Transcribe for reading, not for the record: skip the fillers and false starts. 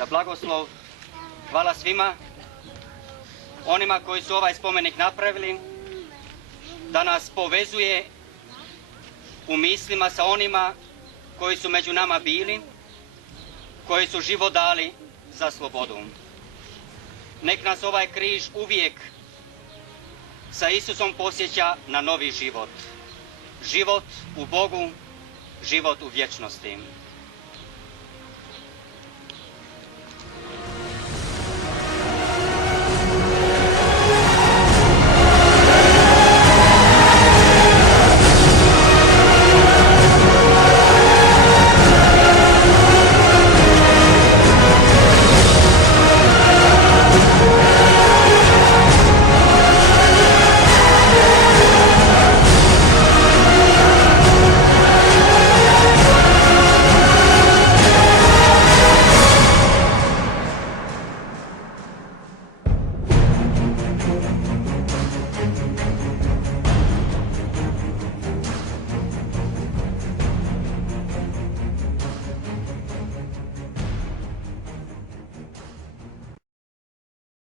za blagoslov. Hvala svima onima koji su ovaj spomenik napravili, da nas povezuje u mislima sa onima koji su među nama bili, koji su život dali za slobodu. Nek nas ovaj križ uvijek sa Isusom podsjeća na novi život. Život u Bogu, život u vječnosti.